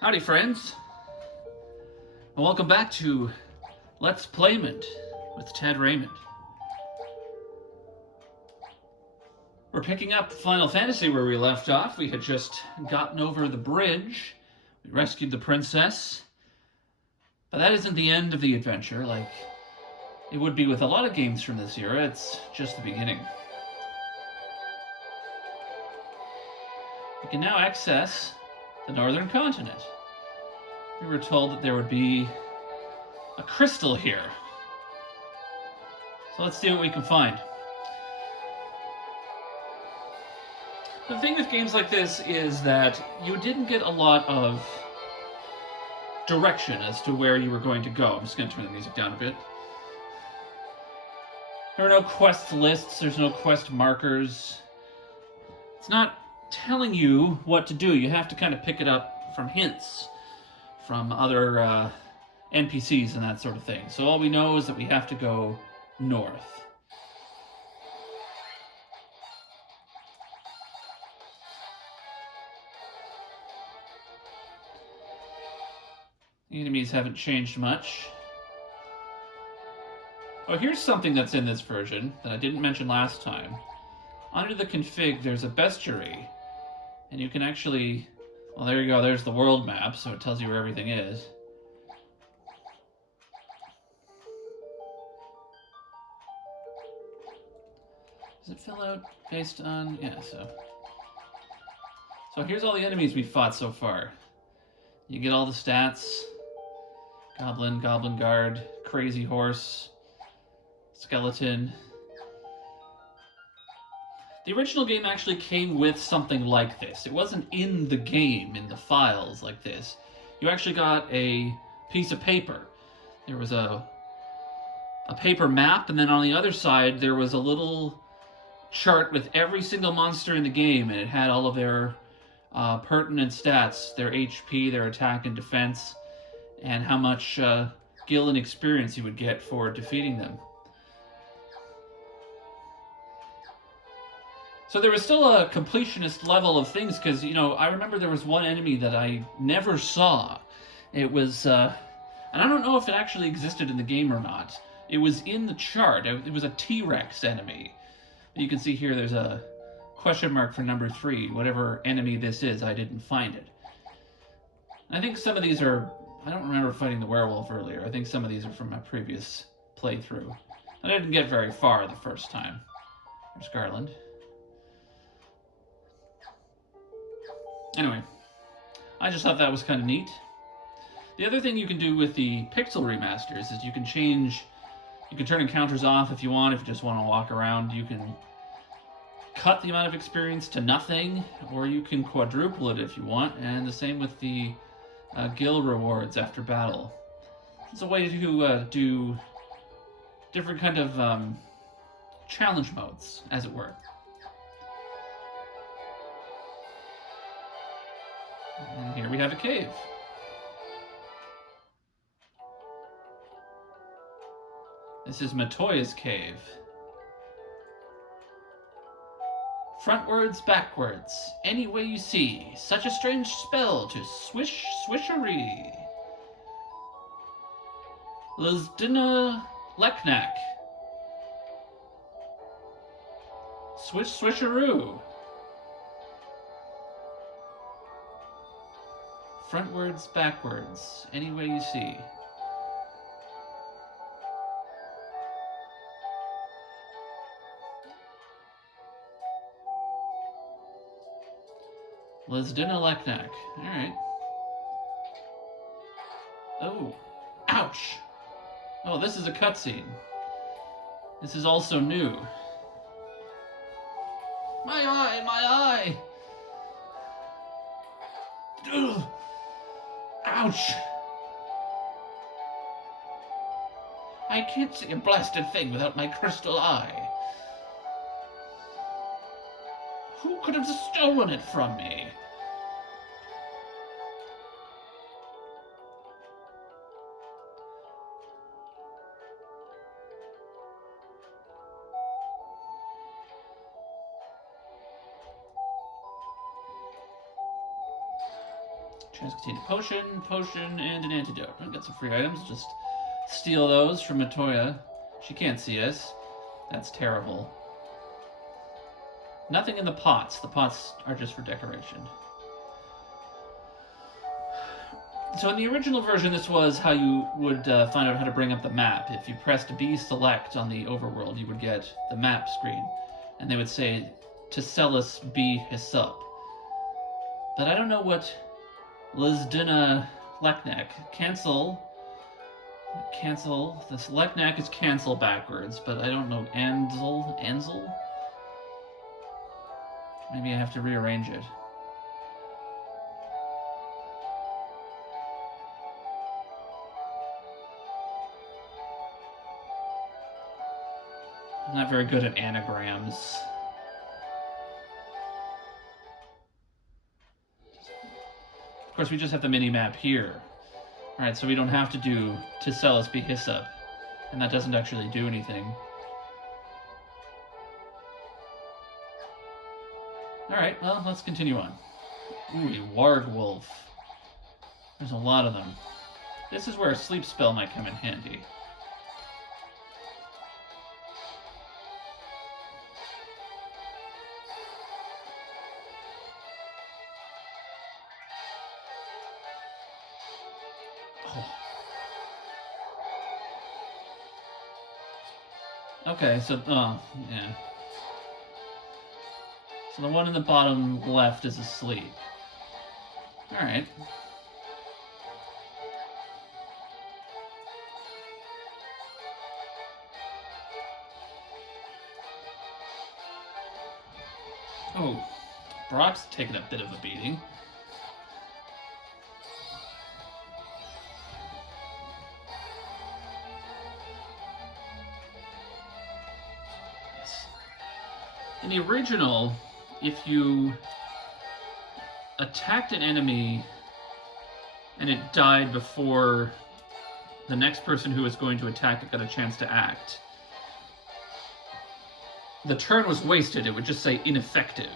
Howdy, friends, and welcome back to Let's Playmond with Ted Raymond. We're picking up Final Fantasy where we left off. We had just gotten over the bridge, we rescued the princess, but that isn't the end of the adventure like it would be with a lot of games from this era. It's just the beginning. We can now access the northern continent. We were told that there would be a crystal here. So let's see what we can find. The thing with games like this is that you didn't get a lot of direction as to where you were going to go. I'm just going to turn the music down a bit. There are no quest lists, there's no quest markers. It's not telling you what to do. You have to kind of pick it up from hints from other NPCs and that sort of thing. So all we know is that we have to go north. The enemies haven't changed much. Oh, here's something that's in this version that I didn't mention last time. Under the config, there's a bestiary, and you can actually... Well, there you go, there's the world map, so it tells you where everything is. Does it fill out based on... Yeah, so here's all the enemies we've fought so far. You get all the stats. Goblin, Goblin Guard, Crazy Horse, Skeleton. The original game actually came with something like this. It wasn't in the game, in the files like this. You actually got a piece of paper. There was a paper map, and then on the other side there was a little chart with every single monster in the game, and it had all of their pertinent stats, their HP, their attack and defense, and how much gil and experience you would get for defeating them. So there was still a completionist level of things, because, you know, I remember there was one enemy that I never saw. It was, and I don't know if it actually existed in the game or not. It was in the chart. It was a T-Rex enemy. You can see here there's a question mark for number 3. Whatever enemy this is, I didn't find it. I think some of these are... I don't remember fighting the werewolf earlier. I think some of these are from my previous playthrough. I didn't get very far the first time. There's Garland. Anyway, I just thought that was kind of neat. The other thing you can do with the pixel remasters is you can turn encounters off if you want, if you just want to walk around. You can cut the amount of experience to nothing, or you can quadruple it if you want, and the same with the gil rewards after battle. It's a way to do different kind of challenge modes, as it were. And here we have a cave. This is Matoya's cave. Frontwards, backwards, any way you see. Such a strange spell to swish, swishery. Lizdina Leknak. Swish, swisheroo. Frontwards, backwards, any way you see. Lizdina Leknak. Alright. Oh. Ouch! Oh, this is a cutscene. This is also new. My eye! My eye! Ugh. Ouch! I can't see a blasted thing without my crystal eye. Who could have stolen it from me? Chance contain a potion, and an antidote. I'll get some free items. Just steal those from Matoya. She can't see us. That's terrible. Nothing in the pots. The pots are just for decoration. So in the original version, this was how you would find out how to bring up the map. If you pressed B select on the overworld, you would get the map screen. And they would say, to Celis B Hisup. But I don't know what Lizdina Leknek. Cancel. This Leknek is cancel backwards, but I don't know Ansel? Maybe I have to rearrange it. I'm not very good at anagrams. Of course, we just have the mini-map here. Alright, so we don't have to do to Celis be Hisup. And that doesn't actually do anything. Alright, well, let's continue on. Ooh, a Warg Wolf. There's a lot of them. This is where a sleep spell might come in handy. Okay, so, yeah. So the one in the bottom left is asleep. Alright. Oh, Brock's taking a bit of a beating. In the original, if you attacked an enemy and it died before the next person who was going to attack it got a chance to act, the turn was wasted. It would just say ineffective.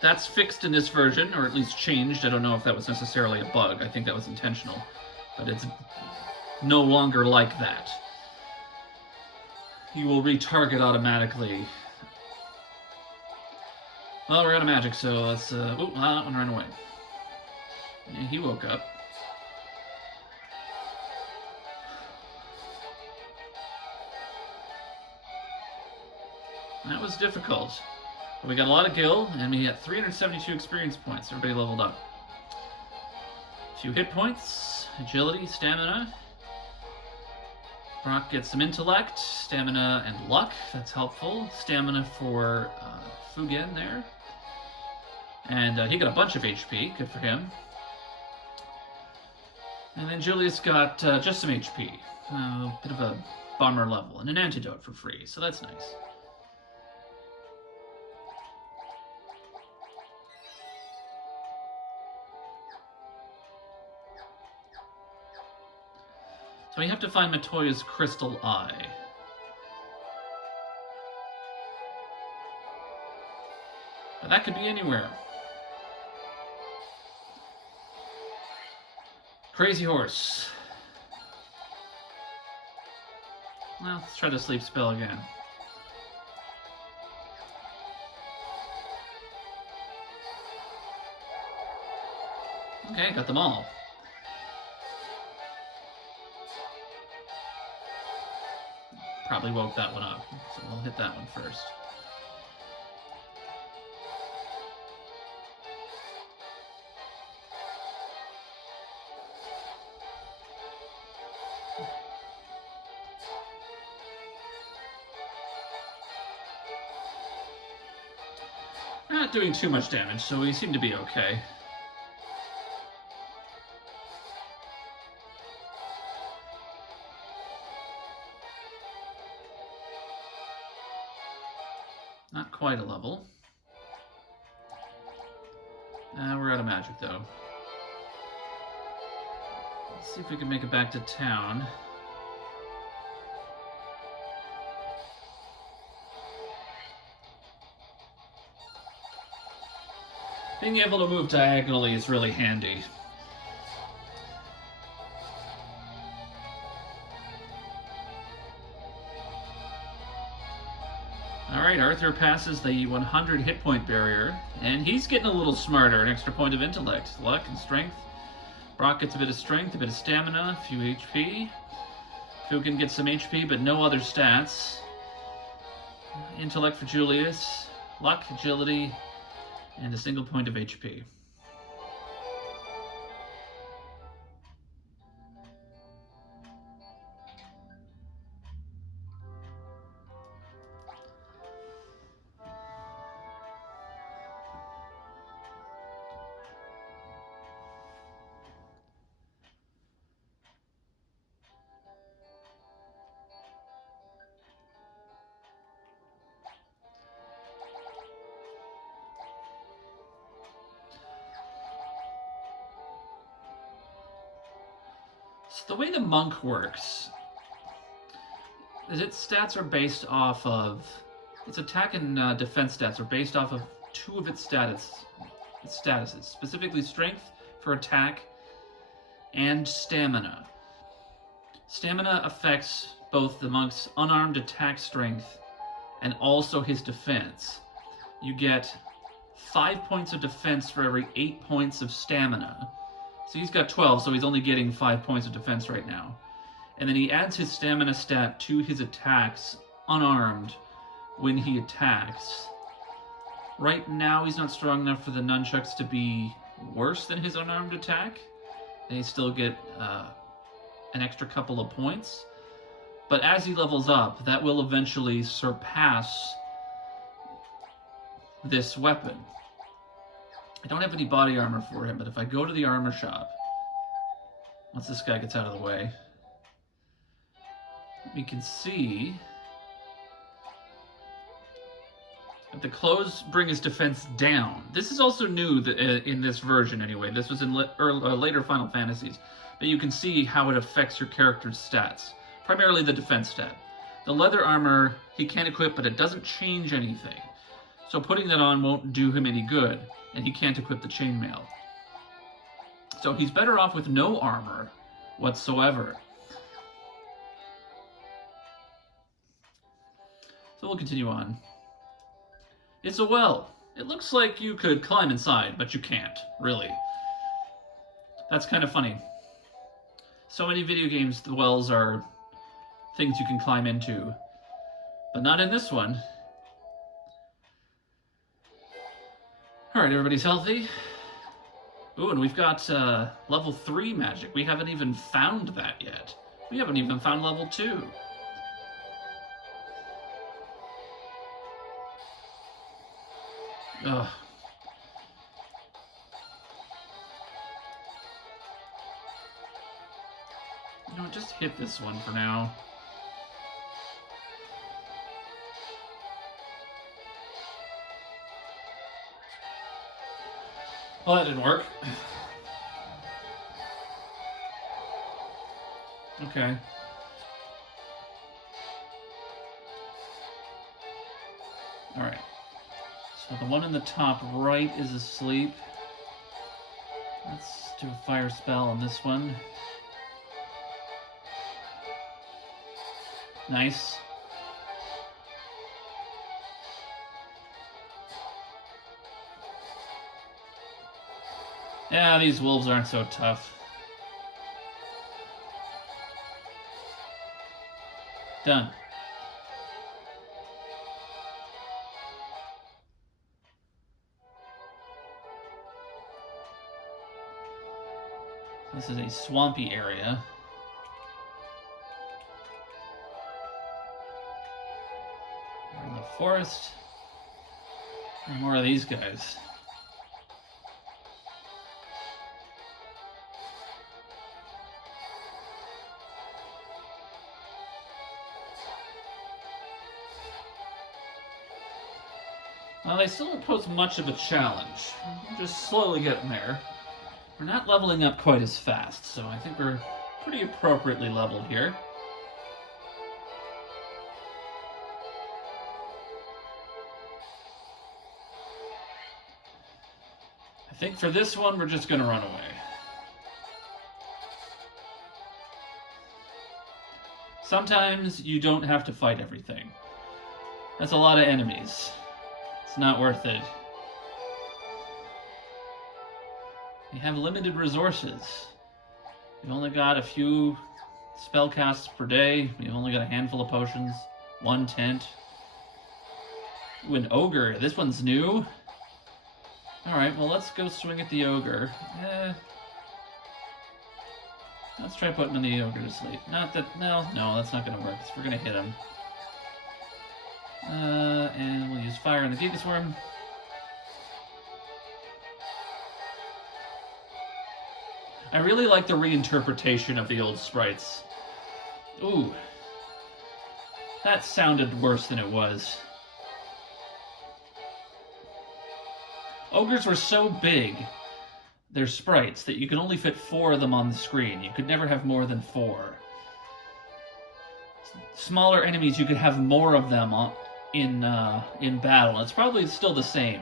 That's fixed in this version, or at least changed. I don't know if that was necessarily a bug. I think that was intentional. But it's no longer like that. You will retarget automatically. Well, we're out of magic, so let's, that one ran away. Yeah, he woke up. That was difficult. But we got a lot of gil, and we got 372 experience points. Everybody leveled up. A few hit points, agility, stamina. Brock gets some intellect, stamina, and luck. That's helpful. Stamina for Fugen there. And he got a bunch of HP. Good for him. And then Julius got just some HP. A bit of a bummer level. And an antidote for free, so that's nice. So we have to find Matoya's crystal eye. But that could be anywhere. Crazy horse. Well, let's try the sleep spell again. Okay, got them all. Probably woke that one up, so we'll hit that one first. Not doing too much damage, so we seem to be okay. Not quite a level. We're out of magic, though. Let's see if we can make it back to town. Being able to move diagonally is really handy. Alright, Arthur passes the 100 hit point barrier, and he's getting a little smarter. An extra point of intellect, luck, and strength. Brock gets a bit of strength, a bit of stamina, a few HP. Kugan gets some HP, but no other stats. Intellect for Julius, luck, agility, and a single point of HP. So the way the monk works is its stats are based off of its attack and defense stats are based off of two of its statuses, specifically strength for attack and stamina. Stamina affects both the monk's unarmed attack strength and also his defense. You get 5 points of defense for every 8 points of stamina. So he's got 12, so he's only getting 5 points of defense right now. And then he adds his stamina stat to his attacks unarmed when he attacks. Right now he's not strong enough for the nunchucks to be worse than his unarmed attack. They still get an extra couple of points. But as he levels up, that will eventually surpass this weapon. I don't have any body armor for him, but if I go to the armor shop, once this guy gets out of the way, we can see that the clothes bring his defense down. This is also new in this version anyway. This was in later Final Fantasies. But you can see how it affects your character's stats. Primarily the defense stat. The leather armor he can't equip, but it doesn't change anything. So putting that on won't do him any good, and he can't equip the chainmail. So he's better off with no armor whatsoever. So we'll continue on. It's a well. It looks like you could climb inside, but you can't, really. That's kind of funny. So many video games, the wells are things you can climb into, but not in this one. Alright, everybody's healthy. Ooh, and we've got level 3 magic. We haven't even found that yet. We haven't even found level 2. Ugh. You know what, just hit this one for now. Well, that didn't work. Okay. Alright. So the one in the top right is asleep. Let's do a fire spell on this one. Nice. Yeah, these wolves aren't so tough. Done. This is a swampy area. We're in the forest. And more of these guys. Well, they still don't pose much of a challenge. We're just slowly getting there. We're not leveling up quite as fast, so I think we're pretty appropriately leveled here. think for this one, we're just going to run away. Sometimes you don't have to fight everything. That's a lot of enemies. It's not worth it. You have limited resources. You've only got a few spell casts per day. We've only got a handful of potions. 1 tent. Ooh, an ogre. This one's new. Alright, well, let's go swing at the ogre. Let's try putting the ogre to sleep. Not that... No, that's not going to work. We're going to hit him. And we'll use fire on the Gigas Worm. I really like the reinterpretation of the old sprites. Ooh. That sounded worse than it was. Ogres were so big, they're sprites, that you could only fit 4 of them on the screen. You could never have more than 4. Smaller enemies, you could have more of them in battle. It's probably still the same,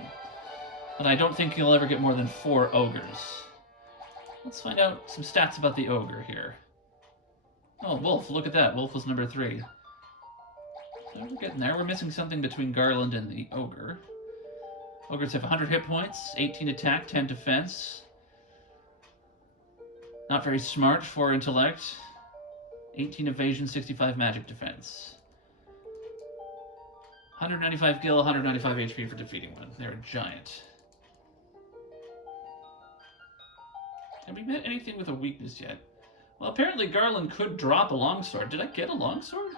but I don't think you'll ever get more than 4 ogres. Let's find out some stats about the ogre here. Oh, Wolf, look at that. Wolf was number 3. So we're getting there. We're missing something between Garland and the ogre. Ogres have 100 hit points, 18 attack, 10 defense. Not very smart, 4 intellect, 18 evasion, 65 magic defense. 195 gil, 195 HP for defeating one. They're a giant. Have we met anything with a weakness yet? Well, apparently Garland could drop a longsword. Did I get a longsword?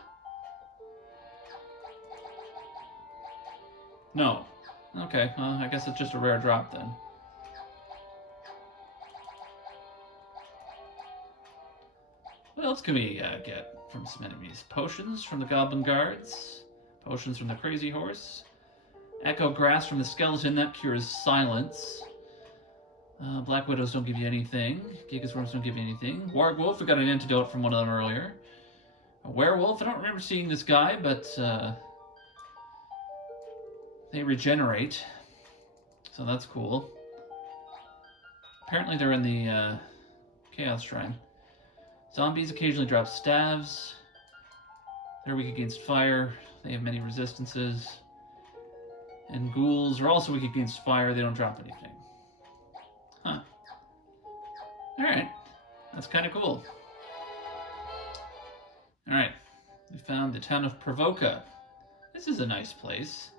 No. Okay, well, I guess it's just a rare drop then. What else can we get from some enemies? Potions from the Goblin Guards. Potions from the Crazy Horse. Echo Grass from the Skeleton, that cures silence. Black Widows don't give you anything. Gigas Worms don't give you anything. Warg Wolf, we got an antidote from one of them earlier. A Werewolf, I don't remember seeing this guy, but they regenerate. So that's cool. Apparently they're in the Chaos Shrine. Zombies occasionally drop staves. They're weak against fire. They have many resistances. And ghouls are also weak against fire. They don't drop anything. Huh. Alright. That's kind of cool. Alright. We found the town of Provoca. This is a nice place.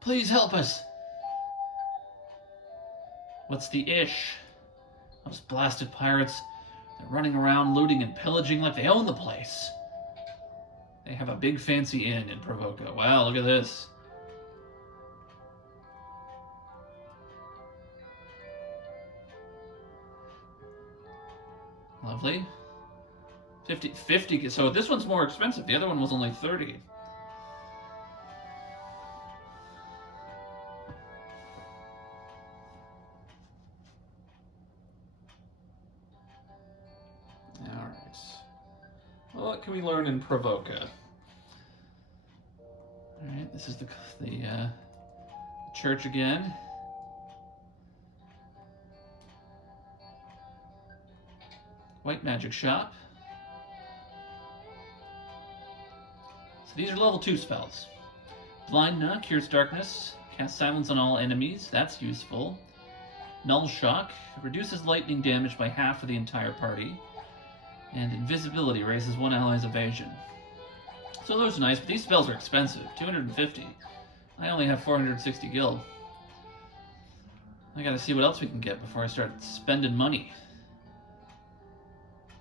Please help us. What's the ish? Those blasted pirates, they're running around looting and pillaging like they own the place. They have a big fancy inn in Provoca. Wow, look at this. Lovely. 50, so this one's more expensive. The other one was only 30. Alright. Well, what can we learn in Provoca? Alright, this is the church again. White magic shop. So these are level 2 spells. Blind Nut cures darkness. Cast silence on all enemies. That's useful. Null Shock reduces lightning damage by half for the entire party. And Invisibility raises one ally's evasion. So those are nice, but these spells are expensive. 250. I only have 460 gil. I gotta see what else we can get before I start spending money.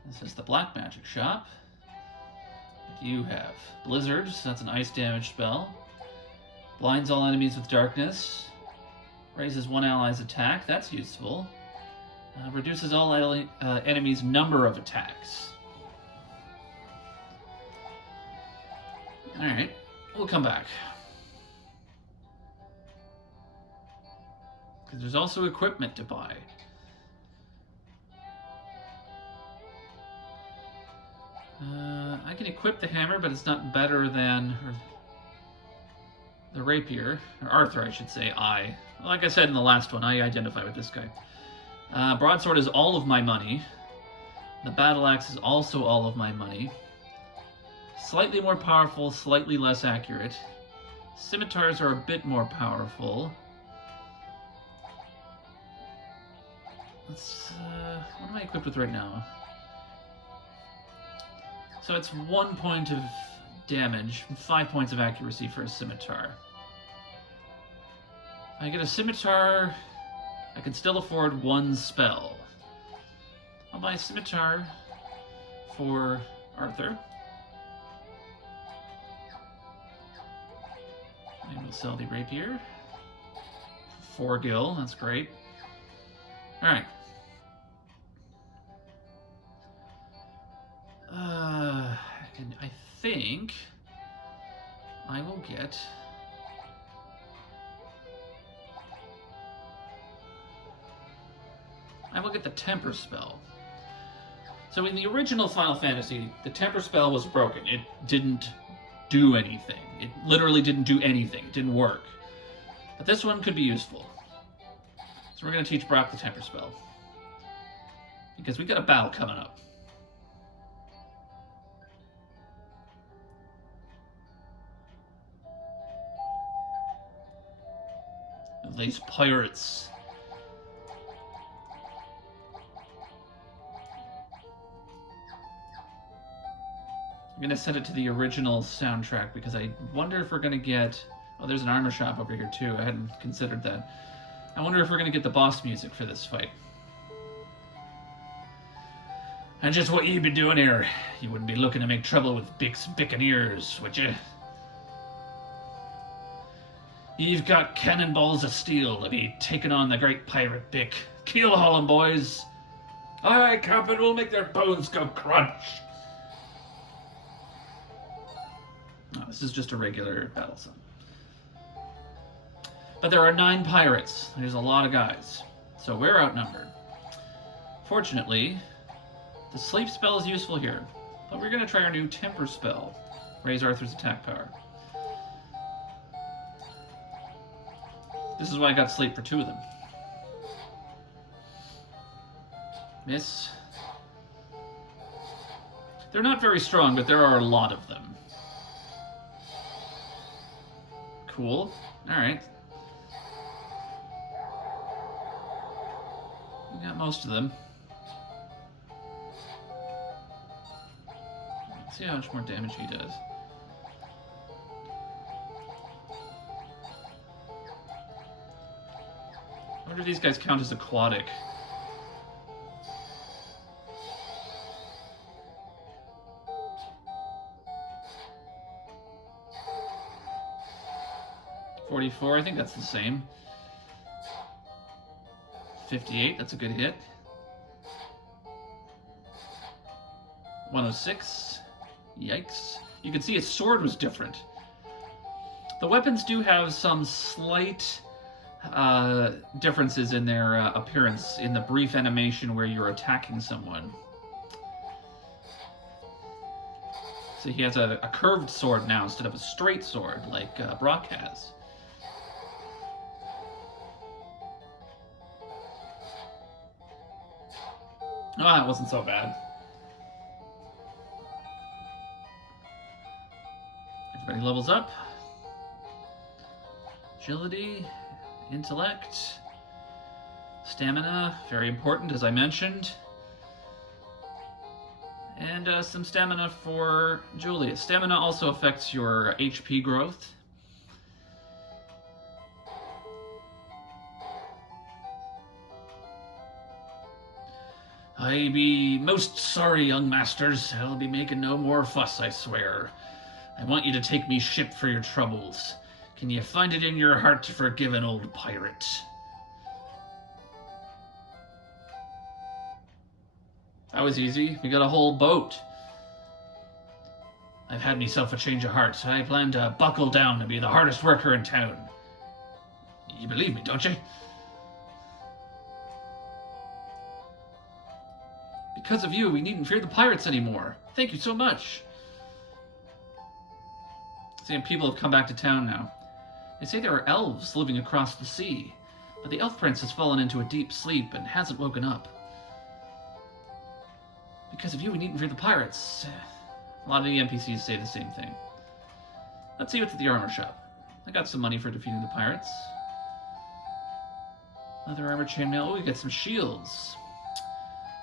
This is the Black Magic Shop. What do you have? Blizzard, so that's an ice damage spell. Blinds all enemies with darkness. Raises one ally's attack, that's useful. Reduces all enemies' number of attacks. Alright, we'll come back. Because there's also equipment to buy. I can equip the hammer, but it's not better than... The rapier, or Arthur, I should say, like I said in the last one, I identify with this guy. Broadsword is all of my money. The battle axe is also all of my money. Slightly more powerful, slightly less accurate. Scimitars are a bit more powerful. Let's, what am I equipped with right now? So it's 1 point of damage, 5 points of accuracy for a scimitar. If I get a scimitar, I can still afford 1 spell. I'll buy a scimitar for Arthur. And we'll sell the rapier. 4 gil, that's great. Alright. And I think I will get... the temper spell. So in the original Final Fantasy, the temper spell was broken. It didn't do anything. It literally didn't do anything. It didn't work. But this one could be useful. So we're going to teach Brock the temper spell. Because we got a battle coming up. These pirates. I'm going to set it to the original soundtrack because I wonder if we're going to get... Oh, there's an armor shop over here too. I hadn't considered that. I wonder if we're going to get the boss music for this fight. And just what you've been doing here. You wouldn't be looking to make trouble with Bix Biccaneers, would you? You've got cannonballs of steel to be taking on the great pirate Bick. Keel haul 'em, boys. Aye, Captain, we'll make their bones go crunch. Oh, this is just a regular battle song. But there are 9 pirates. There's a lot of guys. So we're outnumbered. Fortunately, the sleep spell is useful here. But we're going to try our new temper spell. Raise Arthur's attack power. This is why I got sleep for 2 of them. Miss. They're not very strong, but there are a lot of them. Cool. Alright. We got most of them. Let's see how much more damage he does. I wonder if these guys count as aquatic. $44, I think that's the same. 58, that's a good hit. 106, yikes. You can see his sword was different. The weapons do have some slight differences in their appearance in the brief animation where you're attacking someone. So he has a curved sword now instead of a straight sword like Brock has. Oh, that wasn't so bad. Everybody levels up. Agility, intellect, stamina, very important as I mentioned. And some stamina for Julius. Stamina also affects your HP growth. I be most sorry, young masters. I'll be making no more fuss, I swear. I want you to take me ship for your troubles. Can you find it in your heart to forgive an old pirate? That was easy. We got a whole boat. I've had myself a change of heart. I plan to buckle down and be the hardest worker in town. You believe me, don't you? Because of you, we needn't fear the pirates anymore. Thank you so much. See, people have come back to town now. They say there are elves living across the sea, but the elf prince has fallen into a deep sleep and hasn't woken up. Because of you, we needn't fear the pirates. A lot of the NPCs say the same thing. Let's see what's at the armor shop. I got some money for defeating the pirates. Leather armor, chainmail. Oh, we got some shields.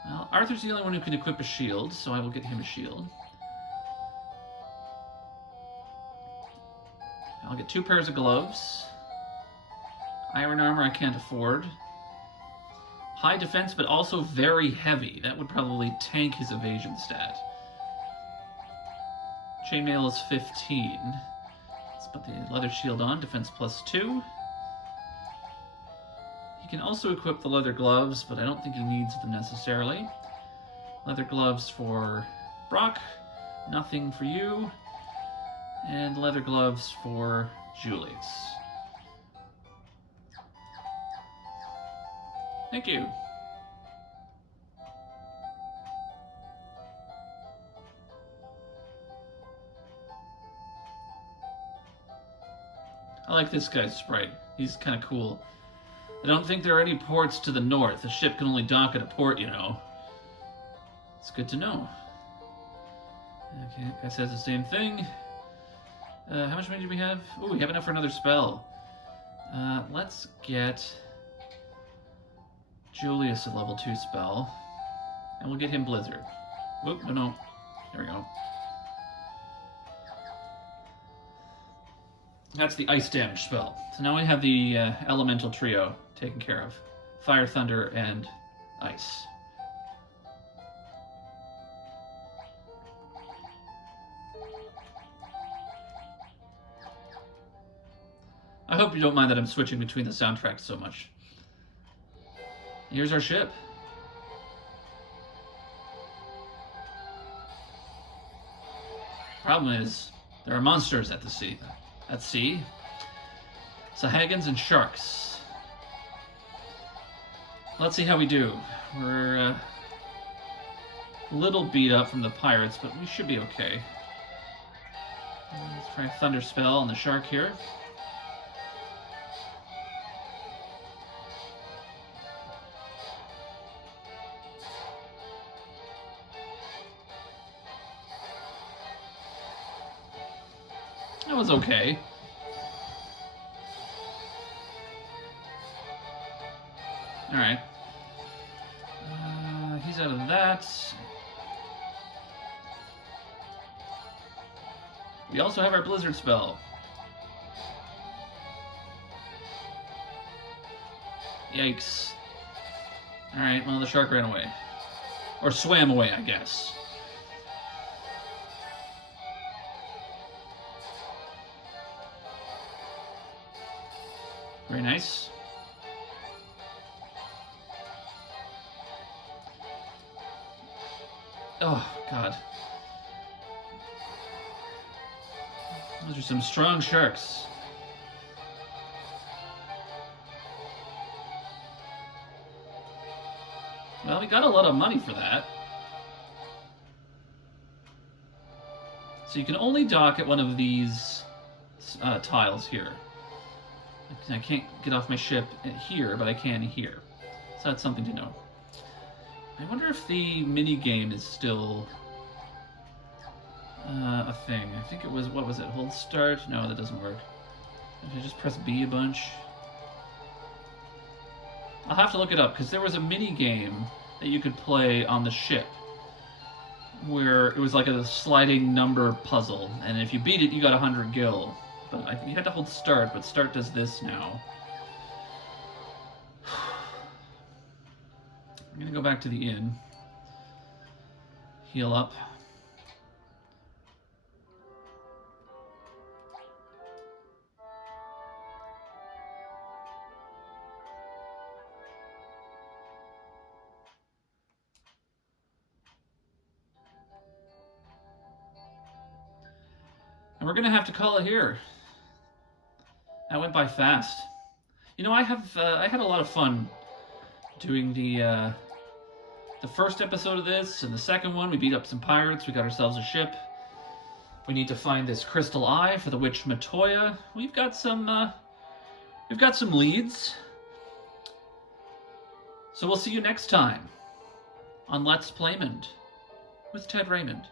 Well, Arthur's the only one who can equip a shield, so I will get him a shield. I'll get 2 pairs of gloves. Iron armor I can't afford. High defense, but also very heavy. That would probably tank his evasion stat. Chainmail is 15. Let's put the leather shield on. Defense +2. He can also equip the leather gloves, but I don't think he needs them necessarily. Leather gloves for Brock. Nothing for you. And leather gloves for Julius. Thank you. I like this guy's sprite. He's kind of cool. I don't think there are any ports to the north. A ship can only dock at a port, you know. It's good to know. Okay, guy says the same thing. How much money do we have? Oh, we have enough for another spell. Let's get Julius a level 2 spell. And we'll get him Blizzard. Whoop, no. There we go. That's the ice damage spell. So now we have the elemental trio taken care of. Fire, thunder, and ice. I hope you don't mind that I'm switching between the soundtracks so much. Here's our ship. Problem is, there are monsters at the sea. At sea. Sahagins and sharks. Let's see how we do. We're a little beat up from the pirates, but we should be okay. Let's try a thunder spell on the shark here. That was okay. Alright. He's out of that. We also have our Blizzard spell. Yikes. Alright, well, the shark ran away. Or swam away, I guess. Very nice. Oh, God. Those are some strong sharks. Well, we got a lot of money for that. So you can only dock at one of these tiles here. I can't get off my ship here, but I can here. So that's something to know. I wonder if the mini game is still a thing. I think it was, what was it? Hold start? No, that doesn't work. If I just press B a bunch. I'll have to look it up, because there was a mini game that you could play on the ship where it was like a sliding number puzzle, and if you beat it, you got 100 gil. But you had to hold start, but start does this now. I'm gonna go back to the inn. Heal up. And we're gonna have to call it here. That went by fast. You know, I had a lot of fun doing the first episode of this, and the second one. We beat up some pirates, we got ourselves a ship. We need to find this crystal eye for the witch Matoya. We've got some we've got some leads. So we'll see you next time on Let's Playmond with Ted Raymond.